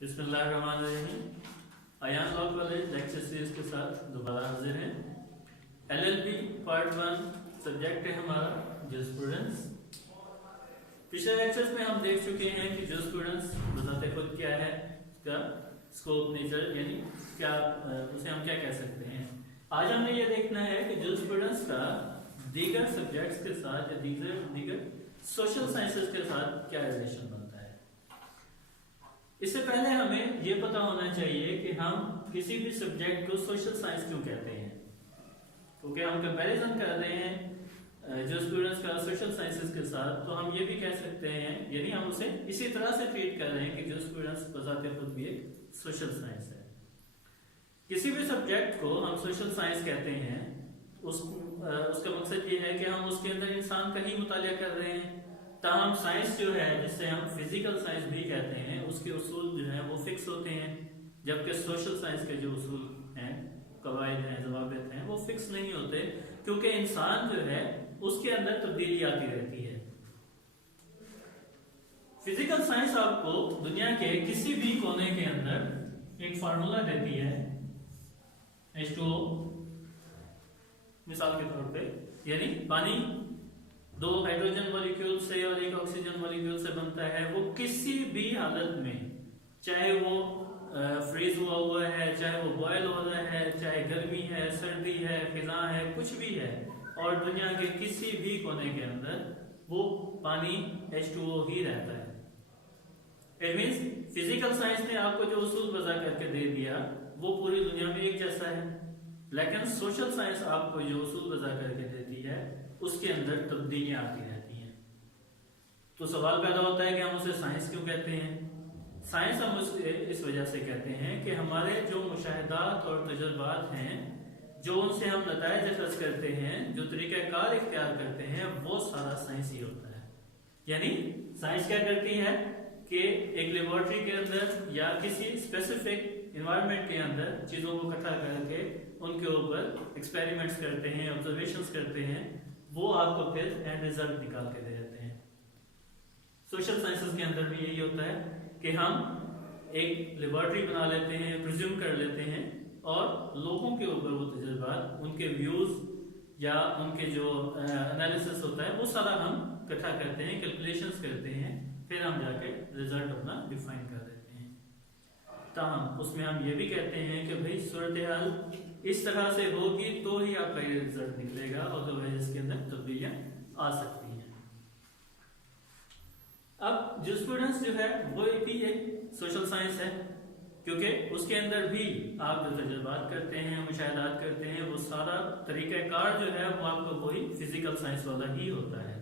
बिस्मिल्लाहिर्रहमानिर्रहीम। Ayaan law college lecture series के साथ दोबारा हाजिर हैं। एलएलबी पार्ट 1 सब्जेक्ट है हमारा जूरिस्प्रूडेंस। पिछले लेक्चर्स में हम देख चुके हैं कि जूरिस्प्रूडेंस बताते खुद क्या है, इसका स्कोप, नेचर, यानी क्या उसे हम क्या कह सकते हैं। आज हमने ये देखना है कि जूरिस्प्रूडेंस का दीगर सब्जेक्ट्स के साथ या दीगर सोशल साइंसेस के साथ क्या रिलेशन बनता है। इससे पहले हमें ये पता होना चाहिए कि हम किसी भी सब्जेक्ट को सोशल साइंस क्यों कहते हैं, क्योंकि हम कंपैरिजन कर रहे हैं जूरिस्प्रूडेंस का सोशल साइंसेस के साथ, तो हम ये भी कह सकते हैं, यानी हम उसे इसी तरह से ट्रीट कर रहे हैं कि जूरिस्प्रूडेंस बजाते खुद भी एक सोशल साइंस है। किसी भी सब्जेक्ट को हम सोशल साइंस कहते हैं, उसका मकसद ये है कि हम उसके अंदर इंसान का ही मुतालिया कर रहे हैं। ताहम साइंस जो है, जिससे हम फिजिकल साइंस भी कहते हैं, उसके उसूल जो है वो फिक्स होते हैं, जबकि सोशल साइंस के जो उसूल हैं, कवायद हैं, ज़वाबित हैं, वो फिक्स नहीं होते, क्योंकि इंसान जो है उसके अंदर तब्दीली आती रहती है। फिजिकल साइंस आपको दुनिया के किसी भी कोने के अंदर एक फार्मूला देती है, H2O मिसाल के तौर पे, यानी पानी 2 हाइड्रोजन मॉलिक्यूल से और 1 ऑक्सीजन मॉलिक्यूल से बनता है। वो किसी भी हालत में, चाहे वो फ्रीज हुआ है, चाहे वो बॉयल हो रहा है, चाहे गर्मी है, सर्दी है, फिजा है, कुछ भी है, और दुनिया के किसी भी कोने के अंदर वो पानी H2O ही रहता है। इट मींस फिजिकल साइंस ने आपको जो उसूल वज़ा करके दे दिया वो पूरी दुनिया में एक जैसा है, लेकिन सोशल साइंस आपको जो उसूल वज़ा करके देती है उसके अंदर तब्दीलियां आती रहती हैं। तो सवाल पैदा होता है कि हम उसे साइंस क्यों कहते हैं। साइंस हम उसे इस वजह से कहते हैं कि हमारे जो मुशाहिदात और तजुर्बात हैं, जो उनसे हम नताइज अखज़ करते हैं, जो तरीक़ाकार इख्तियार करते हैं, वो सारा साइंस ही होता है। यानी साइंस क्या करती है कि एक लेबोरेटरी के अंदर या किसी स्पेसिफिक एनवायरनमेंट के अंदर चीज़ों को इकट्ठा करके उनके ऊपर एक्सपेरिमेंट्स करते हैं, ऑब्जर्वेशंस करते हैं, वो आपको फिर एंड रिजल्ट निकाल के दे देते हैं। सोशल साइंसेस के अंदर भी यही होता है कि हम एक लेबोरेटरी बना लेते हैं, प्रिज्यूम कर लेते हैं, और लोगों के ऊपर वो तजुर्बात, उनके व्यूज या उनके जो एनालिसिस होता है, वो सारा हम इकट्ठा करते हैं, कैलकुलेशंस करते हैं, फिर हम जाके रिजल्ट अपना डिफाइन कर देते हैं। ताहम उसमें हम ये भी कहते हैं कि भाई सूरत हाल इस तरह से होगी तो ही आपका ये रिजल्ट निकलेगा, अदरवाइज इसके अंदर तब्दीलियां आ सकती हैं। अब जूरिस्प्रूडेंस जो है वो भी एक सोशल साइंस है, क्योंकि उसके अंदर भी आप जो तजुर्बात करते हैं, मुशाहिदात करते हैं, वो सारा तरीक़ाकार जो है वो आपको वही फिजिकल साइंस वाला ही होता है।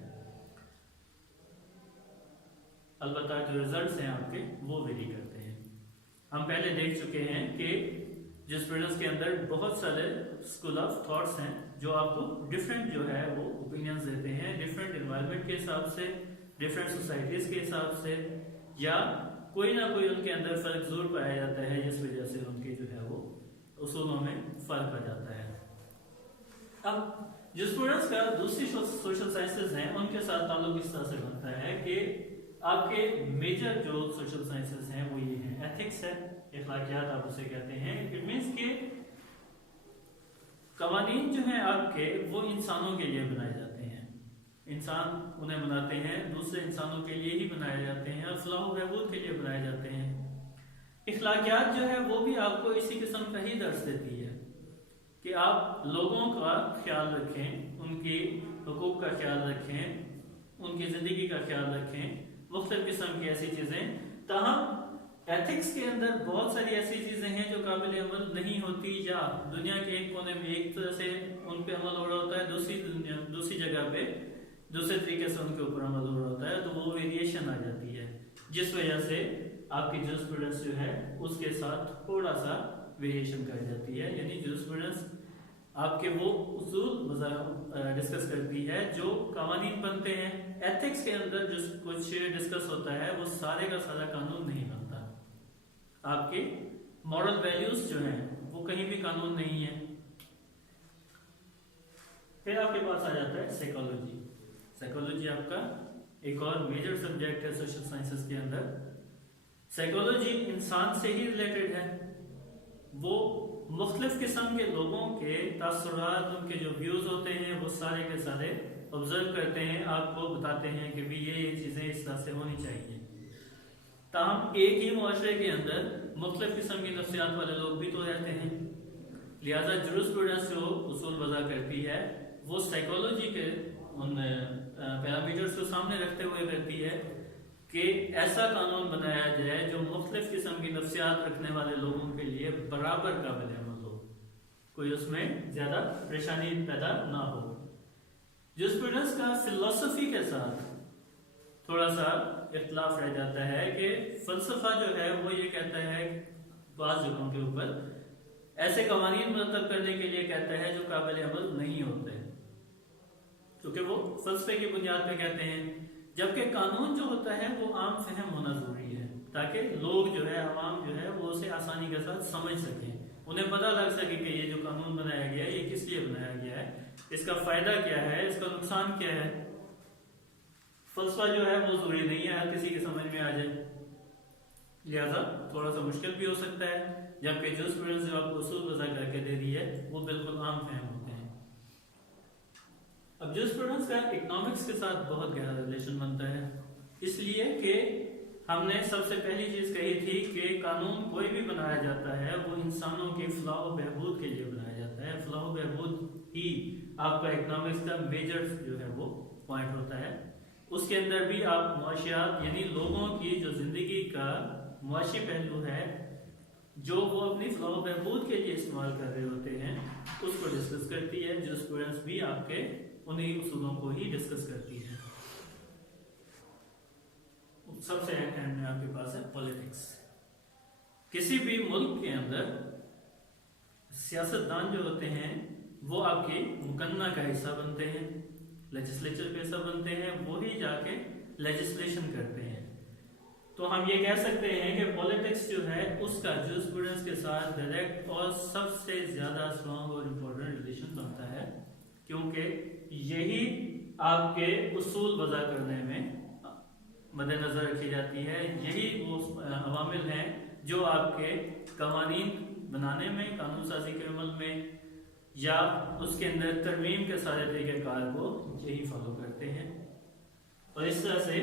अलबत्ता जो रिजल्ट्स हैं आपके वो वेरी करते हैं। हम पहले देख चुके हैं कि जूरिस्प्रूडेंस के अंदर बहुत सारे स्कूल ऑफ थॉट्स हैं जो आपको डिफरेंट जो है वो ओपिनियंस देते हैं, डिफरेंट एनवायरनमेंट के हिसाब से, डिफरेंट सोसाइटीज के हिसाब से, या कोई ना कोई उनके अंदर फर्क जरूर पाया जाता है, जिस वजह से उनके जो है वो उसूलों में फर्क आ जाता है। अब जूरिस्प्रूडेंस का दूसरी सोशल साइंसेज हैं, उनके साथ ताल्लुक इस तरह से बनता है कि आपके मेजर जो सोशल साइंसेस हैं वो ये हैं, एथिक्स है, अखलाकियात आप उसे कहते हैं। इट मींस के कवानीन जो हैं आपके वो इंसानों के लिए बनाए जाते हैं, इंसान उन्हें बनाते हैं, दूसरे इंसानों के लिए ही बनाए जाते हैं, और फलाह व बहबूद के लिए बनाए जाते हैं। अखलाकियात जो है वो भी आपको इसी किस्म का ही दर्स देती है कि आप लोगों का ख्याल रखें, उनकी हुकूक का ख्याल रखें, उनकी जिंदगी का ख्याल रखें, मुख्तलिफ किस्म की ऐसी चीजें। ताहम एथिक्स के अंदर बहुत सारी ऐसी चीजें हैं जो काबिल अमल नहीं होती, या दुनिया के एक कोने में एक तरह से उन पे अमल हो रहा होता है, दूसरी जगह पे दूसरे तरीके से उनके ऊपर अमल हो रहा होता है, तो वो वेरिएशन आ जाती है, जिस वजह से आपकी जूरिस्प्रूडेंस जो है उसके साथ थोड़ा सा वेरिएशन कर जाती है। यानी जूरिस्प्रूडेंस आपके वो उसूल डिस्कस करती है जो कानून बनते हैं। एथिक्स के अंदर जो कुछ डिस्कस होता है वो सारे का सारा कानून नहीं बनता। आपके मॉरल वैल्यूज जो हैं वो कहीं भी कानून नहीं है। फिर आपके पास आ जाता है साइकोलॉजी। साइकोलॉजी आपका एक और मेजर सब्जेक्ट है सोशल साइंसेस के अंदर। साइकोलॉजी इंसान से ही रिलेटेड है, वो मुख्तलिफ किस्म के लोगों के तासुरात, उनके जो व्यूज होते हैं वो सारे के सारे ऑब्जर्व करते हैं, आपको बताते हैं कि भी ये चीज़ें इस तरह से होनी चाहिए। ताहम एक ही मुआशरे के अंदर मुख्तलिफ किस्म की नफ्सियात वाले लोग भी तो रहते हैं, लिहाजा जुरिस्प्रूडेंस जो उसूल वज़ा करती है वो साइकोलॉजी के उन पैरामीटर्स को सामने रखते हुए करती है कि ऐसा कानून बनाया जाए जो मुख्तलिफ किस्म की नफ्सियात रखने वाले लोगों के लिए बराबर काबिल अमल हो, कोई उसमें ज़्यादा परेशानी पैदा ना हो। जुरिस्प्रूडेंस का फिलॉसफी के साथ थोड़ा सा इख्तिलाफ रह जाता है कि फ़लसफ़ा जो है वो ये कहता है बाज़ जगहों के ऊपर ऐसे कवानीन मुरतब करने के लिए कहता है जो काबिल अमल नहीं होते, क्योंकि वो फ़लसफ़े की बुनियाद पे कहते हैं, जबकि कानून जो होता है वो आम फहम होना ज़रूरी है ताकि लोग जो है, आवाम जो है वो उसे आसानी के साथ समझ सकें, उन्हें पता लग सके कि ये जो कानून बनाया गया है ये किस लिए बनाया गया है, इसका फ़ायदा क्या है, इसका नुकसान क्या है। फ़लसफ़ा जो है वो ज़रूरी नहीं है हर किसी के समझ में आ जाए, लिहाजा थोड़ा सा मुश्किल भी हो सकता है, जबकि जुरिस्प्रूडेंस जो आपको उसूल वज़ा करके दे रही है वो बिल्कुल आम फहम होते हैं। अब जुरिस्प्रूडेंस का इकोनॉमिक्स के साथ बहुत गहरा रिलेशन बनता है, इसलिए कि हमने सबसे पहली चीज़ कही थी कि कानून कोई भी बनाया जाता है वो इंसानों की फलाह व बहबूद के लिए बनाया जाता है, फलाह व बहबूद ही आपका इकोनॉमिक्स का मेजर जो है वो पॉइंट होता है। उसके अंदर भी आप मुआशियात यानी लोगों की जो ज़िंदगी का मुआशी पहलू है जो वो अपनी फलाह व बहबूद के लिए इस्तेमाल कर रहे होते हैं उसको डिस्कस करती है। जुरिस्प्रूडेंस भी आपके उन्हीं उसूलों को ही डिस्कस करती है। सबसे एंड में आपके पास है पॉलिटिक्स। किसी भी मुल्क के अंदर सियासतदान जो होते हैं वो आपके मुकन्ना का हिस्सा बनते हैं, लेजिस्लेचर का हिस्सा बनते हैं, वो ही जाके लेजिस्लेशन करते हैं। तो हम ये कह सकते हैं कि पॉलिटिक्स जो है उसका जुरिस्प्रूडेंस के साथ डायरेक्ट और सबसे ज़्यादा स्ट्रॉन्ग और इम्पोर्टेंट रिलेशन बनता है, क्योंकि यही आपके उसूल वज़ा करने में मद्देनज़र रखी जाती है, यही वो अवामिल हैं जो आपके कवानीन बनाने में, कानून साजी के अमल में या उसके अंदर तरमीम के सारे तरीक़ेकार को यही फॉलो करते हैं। और इस तरह से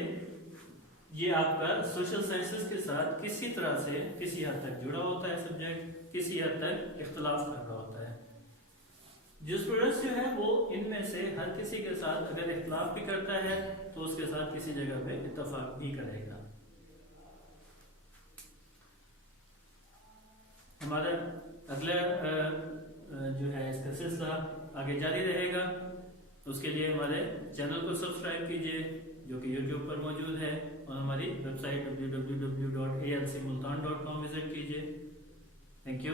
ये आपका सोशल साइंसेस के साथ किसी तरह से किसी हद तक जुड़ा होता है सब्जेक्ट, किसी हद तक इख्तलाफ कर रहा होता है। जुरिस्प्रूडेंस जो है वो इनमें से हर किसी के साथ अगर इख्तलाफ भी करता है तो उसके साथ किसी जगह पे इत्तफाक भी करेगा। हमारा अगला जो है इसका सिलसिला आगे जारी रहेगा, उसके लिए हमारे चैनल को सब्सक्राइब कीजिए जो कि YouTube पर मौजूद है, और हमारी वेबसाइट www.alcmultan.com विजिट कीजिए। Thank you.